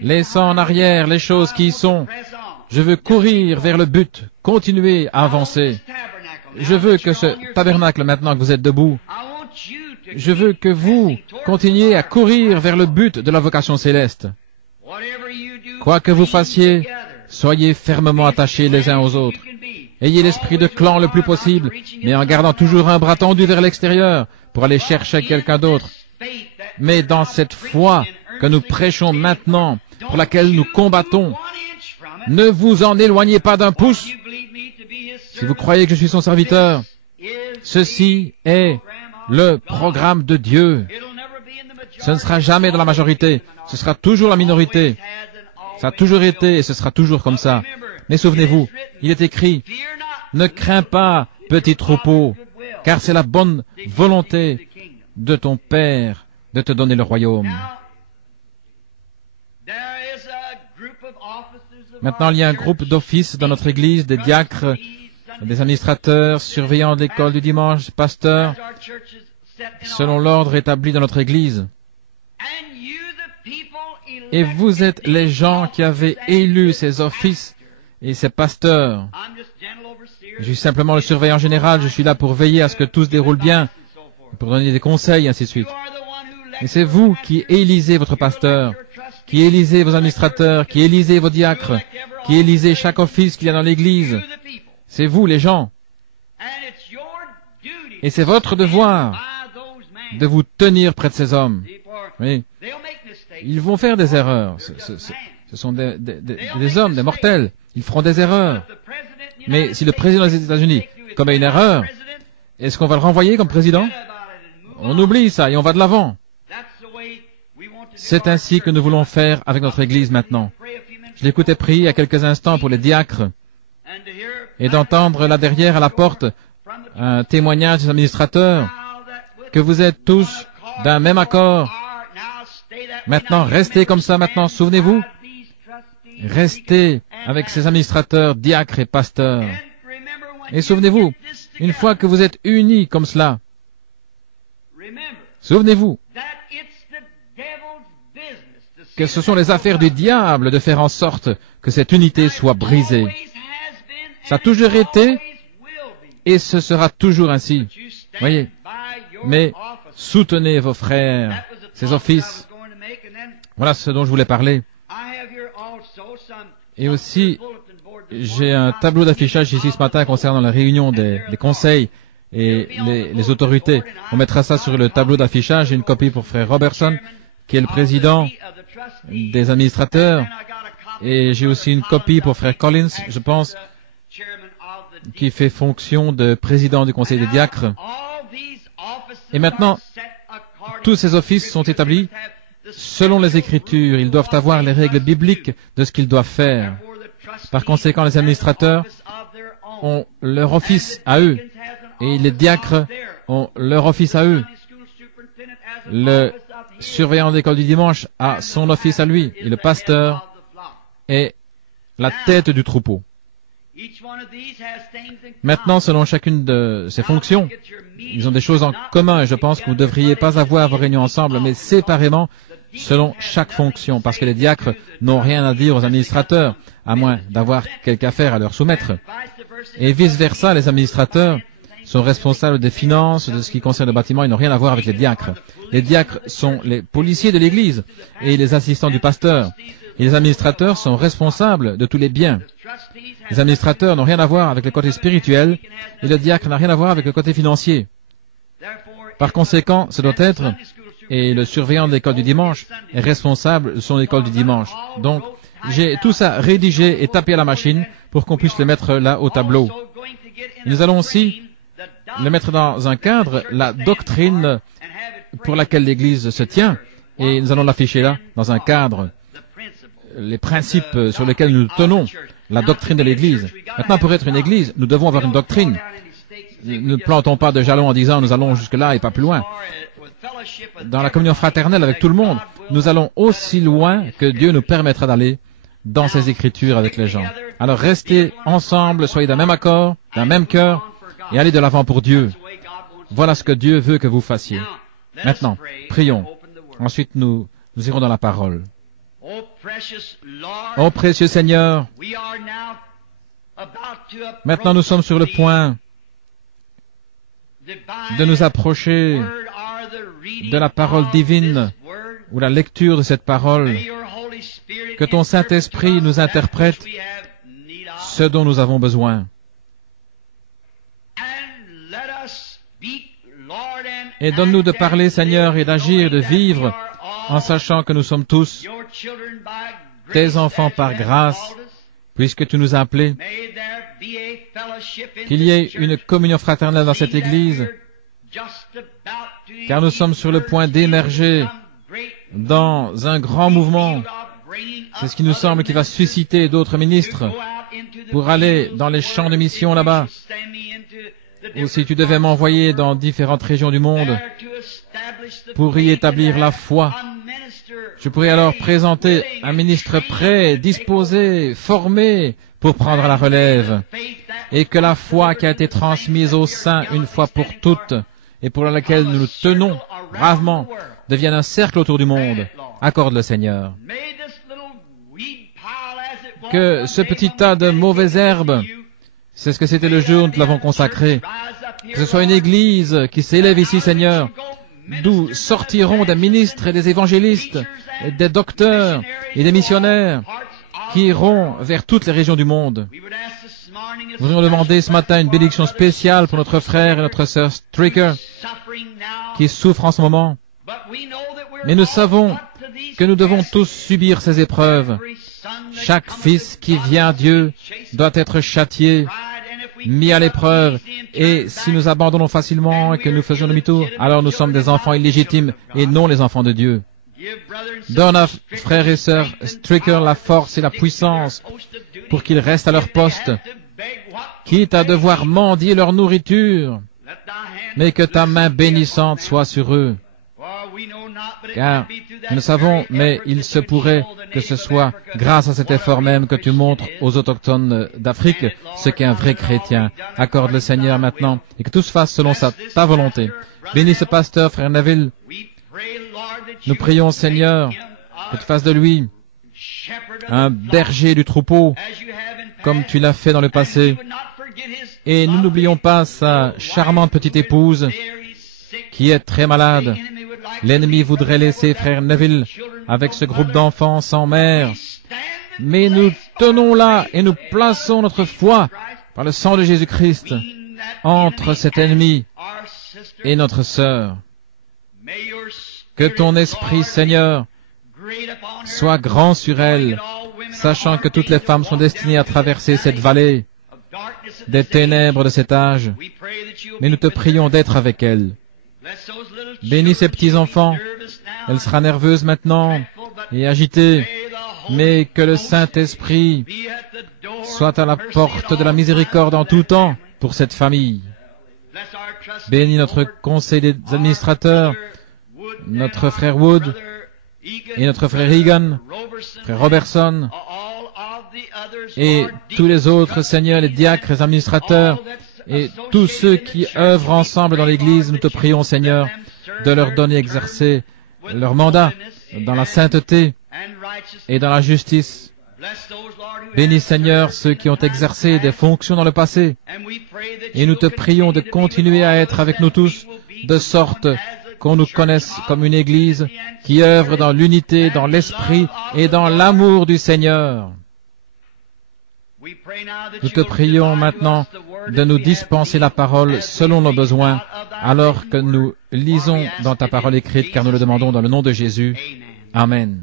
laissant en arrière les choses qui y sont. Je veux courir vers le but, continuer à avancer. Je veux que ce tabernacle, maintenant que vous êtes debout, je veux que vous continuiez à courir vers le but de la vocation céleste. Quoi que vous fassiez, soyez fermement attachés les uns aux autres. Ayez l'esprit de clan le plus possible, mais en gardant toujours un bras tendu vers l'extérieur pour aller chercher quelqu'un d'autre. Mais dans cette foi que nous prêchons maintenant, pour laquelle nous combattons, ne vous en éloignez pas d'un pouce. Si vous croyez que je suis son serviteur, ceci est le programme de Dieu. Ce ne sera jamais dans la majorité, ce sera toujours la minorité. Ça a toujours été et ce sera toujours comme ça. Mais souvenez-vous, il est écrit, ne crains pas, petit troupeau, car c'est la bonne volonté de ton Père de te donner le royaume. Maintenant, il y a un groupe d'offices dans notre Église, des diacres, des administrateurs, surveillants de l'école du dimanche, pasteurs, selon l'ordre établi dans notre Église. Et vous êtes les gens qui avez élu ces offices et ces pasteurs. Je suis simplement le surveillant général, je suis là pour veiller à ce que tout se déroule bien, pour donner des conseils, ainsi de suite. Et c'est vous qui élisez votre pasteur, qui élisez vos administrateurs, qui élisez vos diacres, qui élisez chaque office qu'il y a dans l'Église. C'est vous, les gens. Et c'est votre devoir de vous tenir près de ces hommes. Oui. Ils vont faire des erreurs. Ce sont des hommes, des mortels. Ils feront des erreurs. Mais si le président des États-Unis commet une erreur, est-ce qu'on va le renvoyer comme président? On oublie ça et on va de l'avant. C'est ainsi que nous voulons faire avec notre Église maintenant. Je l'écoutais prier il y a quelques instants pour les diacres et d'entendre là derrière à la porte un témoignage des administrateurs que vous êtes tous d'un même accord. Maintenant, restez comme ça maintenant, souvenez-vous. Restez avec ces administrateurs, diacres et pasteurs. Et souvenez-vous, une fois que vous êtes unis comme cela, souvenez-vous que ce sont les affaires du diable de faire en sorte que cette unité soit brisée. Ça a toujours été et ce sera toujours ainsi. Voyez. Mais soutenez vos frères, ces offices. Voilà ce dont je voulais parler. Et aussi, j'ai un tableau d'affichage ici ce matin concernant la réunion des conseils et les autorités. On mettra ça sur le tableau d'affichage. J'ai une copie pour frère Robertson, qui est le président des administrateurs. Et j'ai aussi une copie pour frère Collins, je pense, qui fait fonction de président du conseil des diacres. Et maintenant, tous ces offices sont établis selon les Écritures. Ils doivent avoir les règles bibliques de ce qu'ils doivent faire. Par conséquent, les administrateurs ont leur office à eux. Et les diacres ont leur office à eux. Le surveillant de l'école du dimanche a son office à lui. Et le pasteur est la tête du troupeau. Maintenant, selon chacune de ces fonctions, ils ont des choses en commun et je pense que vous ne devriez pas avoir vos réunions ensemble, mais séparément selon chaque fonction, parce que les diacres n'ont rien à dire aux administrateurs, à moins d'avoir quelque affaire à leur soumettre. Et vice-versa, les administrateurs sont responsables des finances, de ce qui concerne le bâtiment, ils n'ont rien à voir avec les diacres. Les diacres sont les policiers de l'Église et les assistants du pasteur. Et les administrateurs sont responsables de tous les biens. Les administrateurs n'ont rien à voir avec le côté spirituel et le diacre n'a rien à voir avec le côté financier. Par conséquent, ce doit être, et le surveillant de l'école du dimanche est responsable de son école du dimanche. Donc, j'ai tout ça rédigé et tapé à la machine pour qu'on puisse le mettre là au tableau. Et nous allons aussi le mettre dans un cadre, la doctrine pour laquelle l'Église se tient, et nous allons l'afficher là, dans un cadre, les principes sur lesquels nous tenons, la doctrine de l'Église. Maintenant, pour être une Église, nous devons avoir une doctrine. Ne plantons pas de jalons en disant nous allons jusque-là et pas plus loin. Dans la communion fraternelle avec tout le monde, nous allons aussi loin que Dieu nous permettra d'aller dans ses Écritures avec les gens. Alors restez ensemble, soyez d'un même accord, d'un même cœur, et allez de l'avant pour Dieu. Voilà ce que Dieu veut que vous fassiez. Maintenant, prions. Ensuite, nous irons dans la parole. Ô précieux Seigneur, maintenant nous sommes sur le point de nous approcher de la parole divine ou la lecture de cette parole. Que ton Saint-Esprit nous interprète ce dont nous avons besoin. Et donne-nous de parler, Seigneur, et d'agir, de vivre, en sachant que nous sommes tous tes enfants par grâce, puisque tu nous as appelés. Qu'il y ait une communion fraternelle dans cette Église, car nous sommes sur le point d'émerger dans un grand mouvement. C'est ce qui nous semble qui va susciter d'autres ministres pour aller dans les champs de mission là-bas. Ou si tu devais m'envoyer dans différentes régions du monde pour y établir la foi, je pourrais alors présenter un ministre prêt, disposé, formé pour prendre la relève, et que la foi qui a été transmise aux saints une fois pour toutes et pour laquelle nous nous tenons bravement devienne un cercle autour du monde. Accorde-le, Seigneur. Que ce petit tas de mauvaises herbes, c'est ce que c'était le jour où nous l'avons consacré, que ce soit une église qui s'élève ici, Seigneur, d'où sortiront des ministres et des évangélistes, et des docteurs et des missionnaires qui iront vers toutes les régions du monde. Nous voudrions demander ce matin une bénédiction spéciale pour notre frère et notre sœur Stricker qui souffrent en ce moment. Mais nous savons que nous devons tous subir ces épreuves. Chaque fils qui vient à Dieu doit être châtié, mis à l'épreuve, et si nous abandonnons facilement et que nous faisons demi-tour, alors nous sommes des enfants illégitimes et non les enfants de Dieu. Donne à frères et sœurs Stricker la force et la puissance pour qu'ils restent à leur poste, quitte à devoir mendier leur nourriture, mais que ta main bénissante soit sur eux. Car nous savons, mais il se pourrait que ce soit grâce à cet effort même que tu montres aux autochtones d'Afrique ce qu'est un vrai chrétien. Accorde le Seigneur maintenant et que tout se fasse selon ta volonté. Bénis ce pasteur, frère Neville. Nous prions, Seigneur, que tu fasses de lui un berger du troupeau, comme tu l'as fait dans le passé. Et nous n'oublions pas sa charmante petite épouse, qui est très malade. L'ennemi voudrait laisser frère Neville avec ce groupe d'enfants sans mère. Mais nous tenons là et nous plaçons notre foi par le sang de Jésus-Christ entre cet ennemi et notre sœur. Que ton esprit, Seigneur, soit grand sur elle, sachant que toutes les femmes sont destinées à traverser cette vallée des ténèbres de cet âge. Mais nous te prions d'être avec elle. Bénis ces petits-enfants. Elle sera nerveuse maintenant et agitée, mais que le Saint-Esprit soit à la porte de la miséricorde en tout temps pour cette famille. Bénis notre conseil des administrateurs, notre frère Wood et notre frère Egan, frère Robertson, et tous les autres, Seigneur, les diacres, les administrateurs, et tous ceux qui œuvrent ensemble dans l'Église. Nous te prions, Seigneur, de leur donner exercer leur mandat dans la sainteté et dans la justice. Bénis, Seigneur, ceux qui ont exercé des fonctions dans le passé. Et nous te prions de continuer à être avec nous tous, de sorte qu'on nous connaisse comme une Église qui œuvre dans l'unité, dans l'esprit et dans l'amour du Seigneur. Nous te prions maintenant de nous dispenser la parole selon nos besoins, alors que nous lisons dans ta parole écrite, car nous le demandons dans le nom de Jésus. Amen.